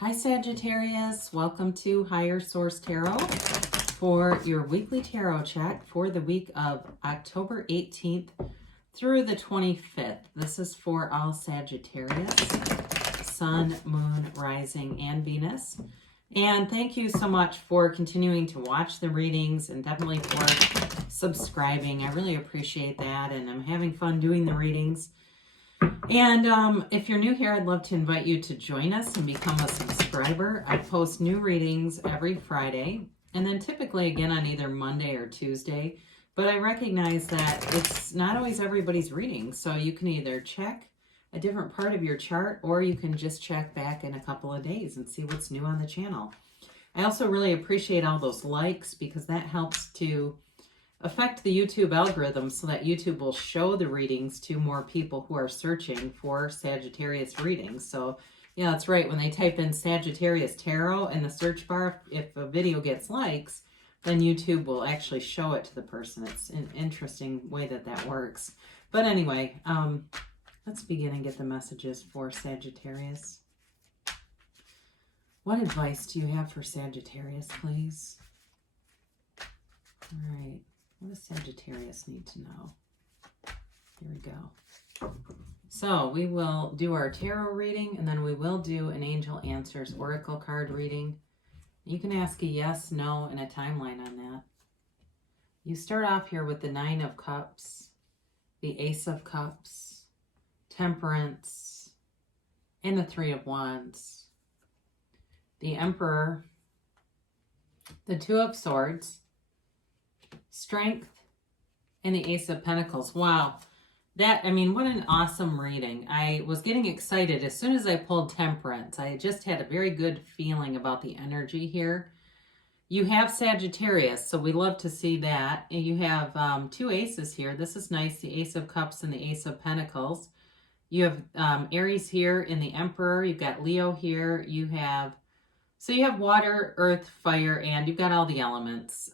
Hi Sagittarius, welcome to Higher Source Tarot for your weekly tarot check for the week of October 18th through the 25th. This is for all Sagittarius, Sun, Moon, Rising, and Venus. And thank you so much for continuing to watch the readings and definitely for subscribing. I really appreciate that, and I'm having fun doing the readings. And if you're new here, I'd love to invite you to join us and become a subscriber. I post new readings every Friday, and then typically again on either Monday or Tuesday. But I recognize that it's not always everybody's reading, so you can either check a different part of your chart, or you can just check back in a couple of days and see what's new on the channel. I also really appreciate all those likes, because that helps to affect the YouTube algorithm so that YouTube will show the readings to more people who are searching for Sagittarius readings. So yeah, that's right. When they type in Sagittarius Tarot in the search bar, if a video gets likes, then YouTube will actually show it to the person. It's an interesting way that that works. But anyway, let's begin and get the messages for Sagittarius. What advice do you have for Sagittarius, please? All right. What does Sagittarius need to know? Here we go. So we will do our tarot reading, and then we will do an Angel Answers Oracle card reading. You can ask a yes, no, and a timeline on that. You start off here with the Nine of Cups, the Ace of Cups, Temperance, and the Three of Wands. The Emperor, the Two of Swords, Strength, and the Ace of Pentacles. Wow. That, I mean, what an awesome reading. I was getting excited as soon as I pulled Temperance. I just had a very good feeling about the energy here. You have Sagittarius, so we love to see that. And you have two aces here. This is nice, the Ace of Cups and the Ace of Pentacles. You have Aries here in the Emperor. You've got Leo here. You have water, earth, fire, and you've got all the elements.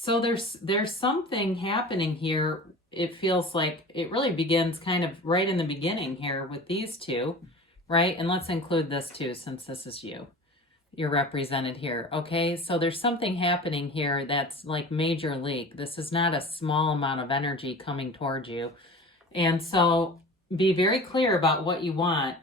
So there's something happening here. It feels like it really begins kind of right in the beginning here with these two, right? And let's include this too, since this is you. You're represented here, okay? So there's something happening here that's like major league. This is not a small amount of energy coming towards you. And so be very clear about what you want,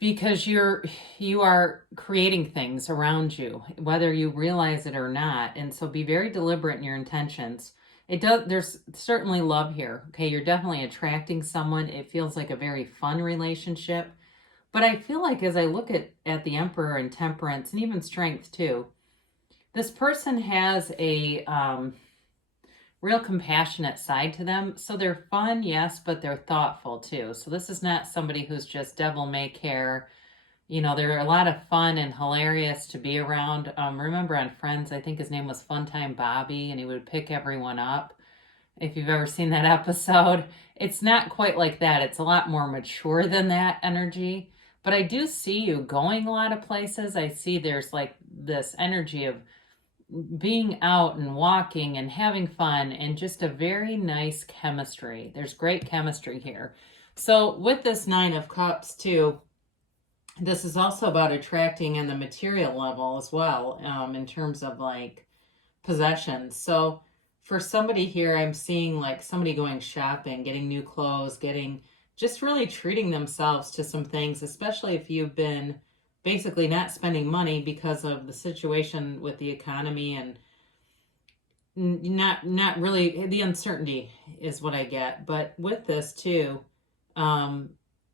because you are creating things around you, whether you realize it or not. And so be very deliberate in your intentions. There's certainly love here. Okay, you're definitely attracting someone. It feels like a very fun relationship. But I feel like as I look at the Emperor and Temperance and even Strength too, this person has a real compassionate side to them. So they're fun, yes, but they're thoughtful too. So this is not somebody who's just devil may care. You know, they're a lot of fun and hilarious to be around. Remember on Friends, I think his name was Funtime Bobby, and he would pick everyone up. If you've ever seen that episode, it's not quite like that. It's a lot more mature than that energy. But I do see you going a lot of places. I see there's like this energy of being out and walking and having fun and just a very nice chemistry. There's great chemistry here. So with this Nine of Cups too, this is also about attracting on the material level as well, in terms of like possessions. So for somebody here, I'm seeing like somebody going shopping, getting new clothes, just really treating themselves to some things, especially if you've been basically not spending money because of the situation with the economy, and not really, the uncertainty is what I get. But with this too,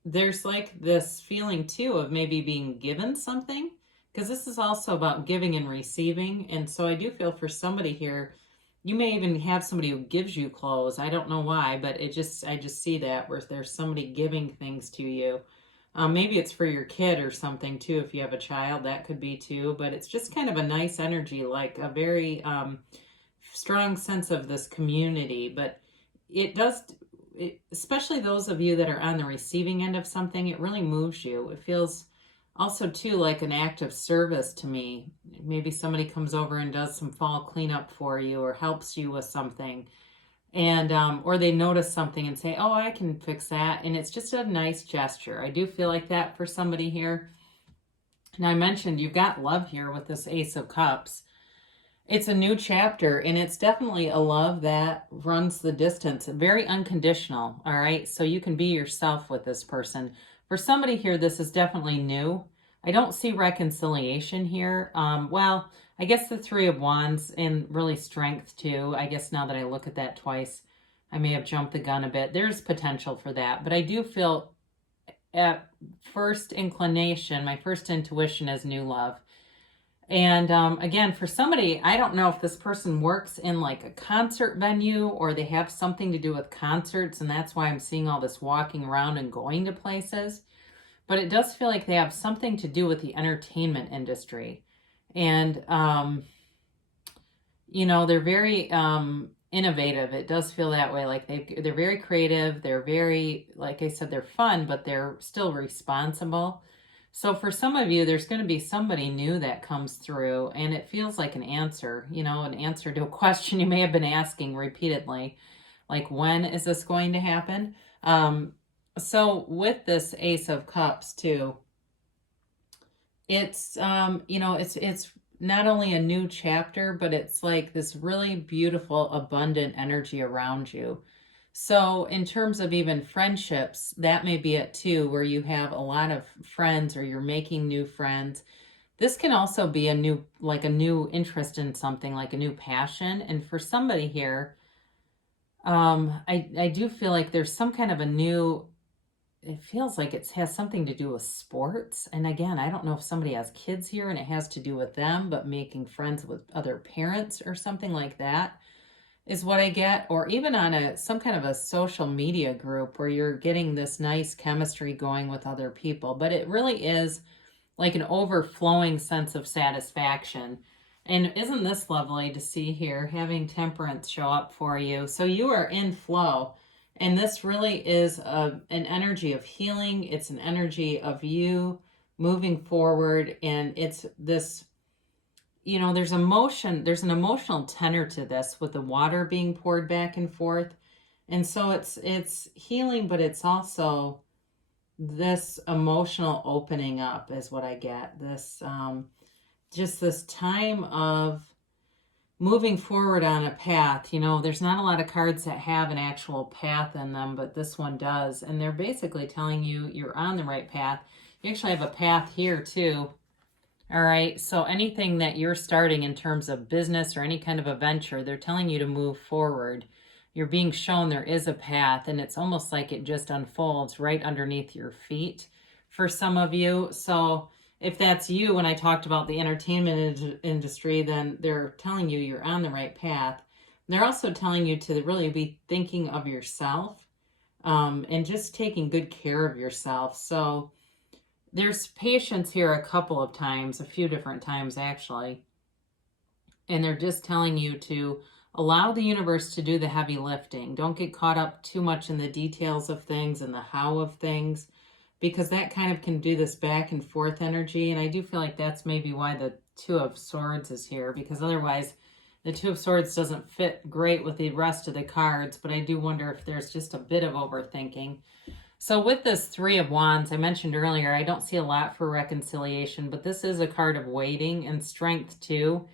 there's like this feeling too of maybe being given something, because this is also about giving and receiving. And so I do feel for somebody here, you may even have somebody who gives you clothes. I don't know why, but I just see that where there's somebody giving things to you. Maybe it's for your kid or something too. If you have a child, that could be too. But it's just kind of a nice energy, like a very strong sense of this community. But especially those of you that are on the receiving end of something, it really moves you. It feels also too like an act of service to me. Maybe somebody comes over and does some fall cleanup for you or helps you with something. And, or they notice something and say, oh, I can fix that. And it's just a nice gesture. I do feel like that for somebody here. Now, I mentioned you've got love here with this Ace of Cups. It's a new chapter, and it's definitely a love that runs the distance. Very unconditional, all right? So you can be yourself with this person. For somebody here, this is definitely new. I don't see reconciliation here. Well, I guess the Three of Wands and really strength too. I guess now that I look at that twice, I may have jumped the gun a bit. There's potential for that, but I do feel at first inclination, my first intuition is new love. And again, for somebody, I don't know if this person works in like a concert venue or they have something to do with concerts, and that's why I'm seeing all this walking around and going to places. But it does feel like they have something to do with the entertainment industry. And, you know, they're very innovative. It does feel that way. Like they're very creative. They're very, like I said, they're fun, but they're still responsible. So for some of you, there's going to be somebody new that comes through, and it feels like an answer, you know, an answer to a question you may have been asking repeatedly. Like, when is this going to happen? So with this Ace of Cups too, it's, you know, it's not only a new chapter, but it's like this really beautiful, abundant energy around you. So in terms of even friendships, that may be it too, where you have a lot of friends or you're making new friends. This can also be a new, like a new interest in something, like a new passion. And for somebody here, I do feel like there's some kind of a new, it feels like it has something to do with sports. And again, I don't know if somebody has kids here and it has to do with them, but making friends with other parents or something like that is what I get. Or even on some kind of a social media group where you're getting this nice chemistry going with other people. But it really is like an overflowing sense of satisfaction. And isn't this lovely to see here, having Temperance show up for you? So you are in flow. And this really is an energy of healing. It's an energy of you moving forward. And it's this, you know, there's emotion, there's an emotional tenor to this with the water being poured back and forth. And so it's healing, but it's also this emotional opening up is what I get. This, just this time of moving forward on a path. You know, there's not a lot of cards that have an actual path in them, but this one does. And they're basically telling you you're on the right path. You actually have a path here too. All right, so anything that you're starting in terms of business or any kind of a venture, they're telling you to move forward. You're being shown there is a path, and it's almost like it just unfolds right underneath your feet for some of you. So if that's you, when I talked about the entertainment industry, then they're telling you you're on the right path. They're also telling you to really be thinking of yourself and just taking good care of yourself. So there's patience here a couple of times, a few different times actually. And they're just telling you to allow the universe to do the heavy lifting. Don't get caught up too much in the details of things and the how of things, because that kind of can do this back and forth energy. And I do feel like that's maybe why the Two of Swords is here, because otherwise the Two of Swords doesn't fit great with the rest of the cards. But I do wonder if there's just a bit of overthinking. So with this Three of Wands, I mentioned earlier, I don't see a lot for reconciliation, but this is a card of waiting and strength too.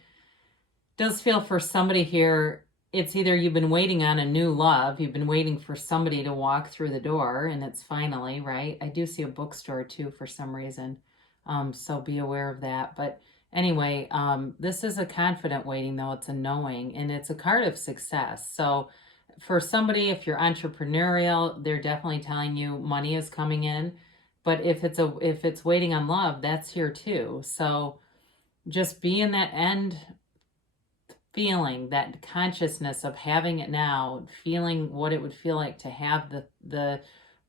Does feel for somebody here, it's either you've been waiting on a new love, you've been waiting for somebody to walk through the door, and it's finally, right? I do see a bookstore too for some reason, so be aware of that. But anyway, this is a confident waiting, though. It's a knowing, and it's a card of success. So for somebody, if you're entrepreneurial, they're definitely telling you money is coming in. But if it's waiting on love, that's here too. So just be in that end feeling, that consciousness of having it now, feeling what it would feel like to have the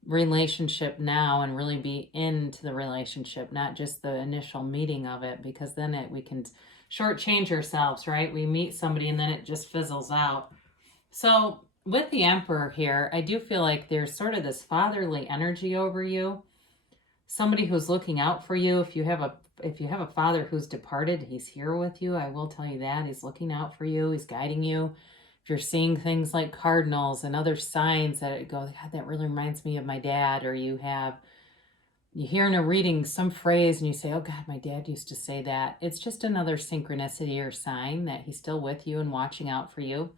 relationship now and really be into the relationship, not just the initial meeting of it, because then we can shortchange ourselves, right? We meet somebody and then it just fizzles out. So with the Emperor here, I do feel like there's sort of this fatherly energy over you. Somebody who's looking out for you. If you have a father who's departed, he's here with you. I will tell you that. He's looking out for you. He's guiding you. if you're seeing things like cardinals and other signs that go, God, that really reminds me of my dad, or you hear in a reading some phrase and you say, oh God, my dad used to say that. It's just another synchronicity or sign that he's still with you and watching out for you.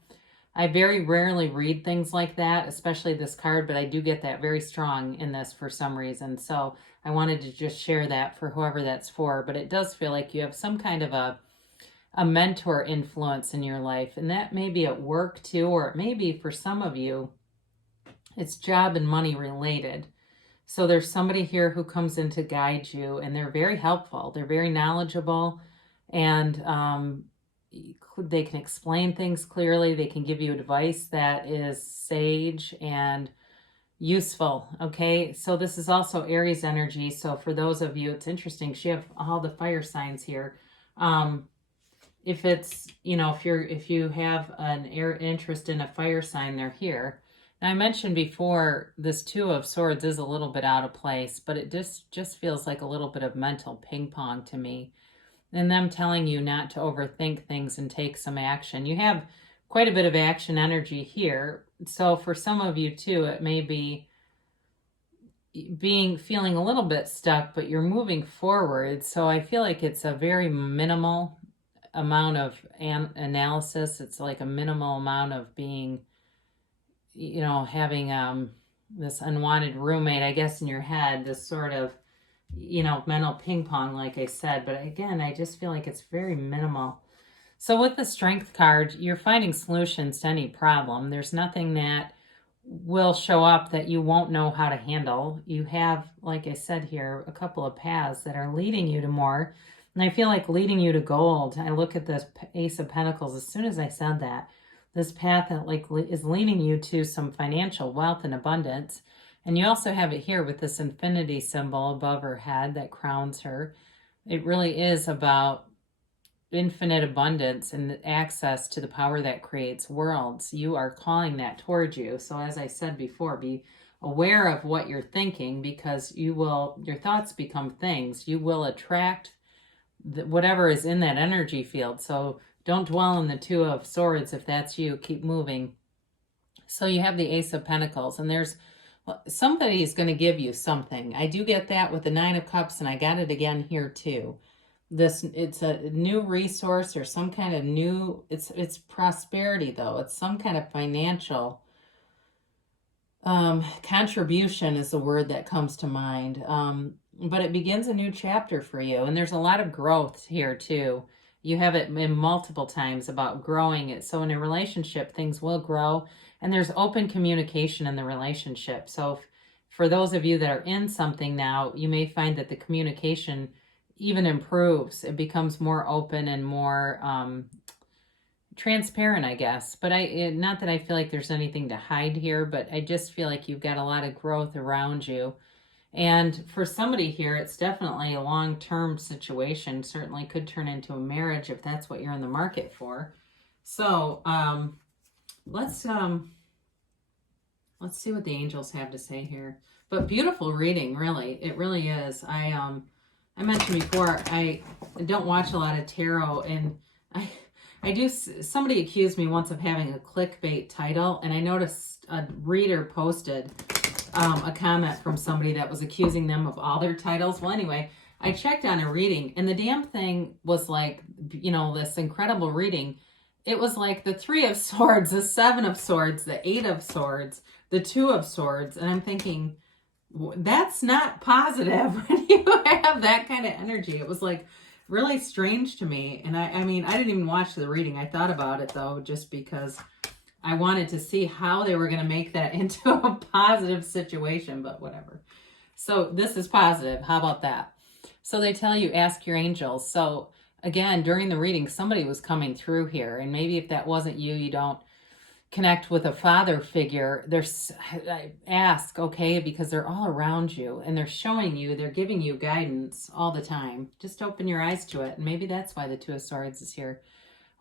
I very rarely read things like that, especially this card, but I do get that very strong in this for some reason. So I wanted to just share that for whoever that's for, but it does feel like you have some kind of a mentor influence in your life, and that may be at work too, or it may be for some of you, it's job and money related. So there's somebody here who comes in to guide you, and they're very helpful. They're very knowledgeable, and they can explain things clearly. They can give you advice that is sage and useful. Okay, so this is also Aries energy. So for those of you, it's interesting. She have all the fire signs here. If it's, if you have an interest in a fire sign, they're here. Now, I mentioned before, this Two of Swords is a little bit out of place, but it just feels like a little bit of mental ping pong to me. And them telling you not to overthink things and take some action. You have quite a bit of action energy here. So for some of you too, it may be feeling a little bit stuck, but you're moving forward. So I feel like it's a very minimal amount of analysis. It's like a minimal amount of being, having this unwanted roommate, I guess, in your head, this sort of, mental ping pong, like I said. But again, I just feel like it's very minimal. So with the Strength card, you're finding solutions to any problem. There's nothing that will show up that you won't know how to handle. You have, like I said here, a couple of paths that are leading you to more. And I feel like leading you to gold. I look at this Ace of Pentacles. As soon as I said that, this path that is leading you to some financial wealth and abundance. And you also have it here with this infinity symbol above her head that crowns her. It really is about infinite abundance and access to the power that creates worlds. You are calling that towards you. So as I said before, be aware of what you're thinking, because your thoughts become things. You will attract whatever is in that energy field. So don't dwell in the Two of Swords. If that's you, keep moving. So you have the Ace of Pentacles, and there's somebody is going to give you something. I do get that with the Nine of Cups, and I got it again here too. It's a new resource or some kind of new, it's prosperity though. It's some kind of financial contribution is the word that comes to mind. But it begins a new chapter for you. And there's a lot of growth here too. You have it in multiple times about growing it. So in a relationship, things will grow, and there's open communication in the relationship. So for those of you that are in something now, you may find that the communication even improves. It becomes more open and more transparent, I guess. But not that I feel like there's anything to hide here, but I just feel like you've got a lot of growth around you. And for somebody here, it's definitely a long-term situation. Certainly could turn into a marriage if that's what you're in the market for. So let's see what the angels have to say here. But beautiful reading, really. It really is. I mentioned before, I don't watch a lot of tarot, and I do. Somebody accused me once of having a clickbait title, and I noticed a reader posted a comment from somebody that was accusing them of all their titles. Well, anyway, I checked on a reading, and the damn thing was like, this incredible reading. It was like the Three of Swords, the Seven of Swords, the Eight of Swords, the Two of Swords, and I'm thinking, that's not positive when you have that kind of energy. It was like really strange to me. And I mean, I didn't even watch the reading. I thought about it though, just because I wanted to see how they were going to make that into a positive situation, but whatever. So this is positive. How about that? So they tell you, ask your angels. So again, during the reading, somebody was coming through here, and maybe if that wasn't you, you don't connect with a father figure. Ask, okay, because they're all around you, and they're showing you, they're giving you guidance all the time. Just open your eyes to it. And maybe that's why the Two of Swords is here.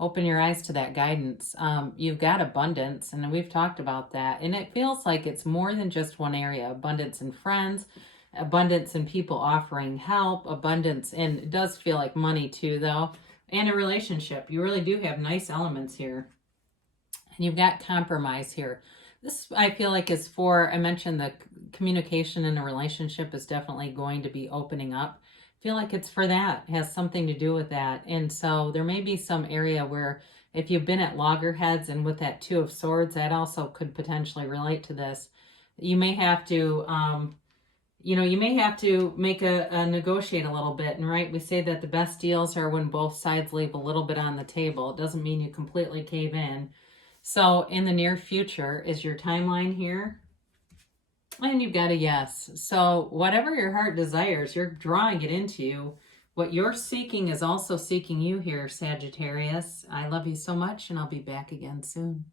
Open your eyes to that guidance. You've got abundance, and we've talked about that. And it feels like it's more than just one area. Abundance in friends, abundance in people offering help, abundance, and it does feel like money too, though, and a relationship. You really do have nice elements here. And you've got compromise here. This, I feel like, is for, I mentioned the communication in a relationship is definitely going to be opening up. I feel like it's for that. It has something to do with that. And so there may be some area where if you've been at loggerheads, and with that Two of Swords, that also could potentially relate to this. You may have to, you may have to make a negotiate a little bit. And right, we say that the best deals are when both sides leave a little bit on the table. It doesn't mean you completely cave in. So in the near future is your timeline here. And you've got a yes. So whatever your heart desires, you're drawing it into you. What you're seeking is also seeking you here, Sagittarius. I love you so much, and I'll be back again soon.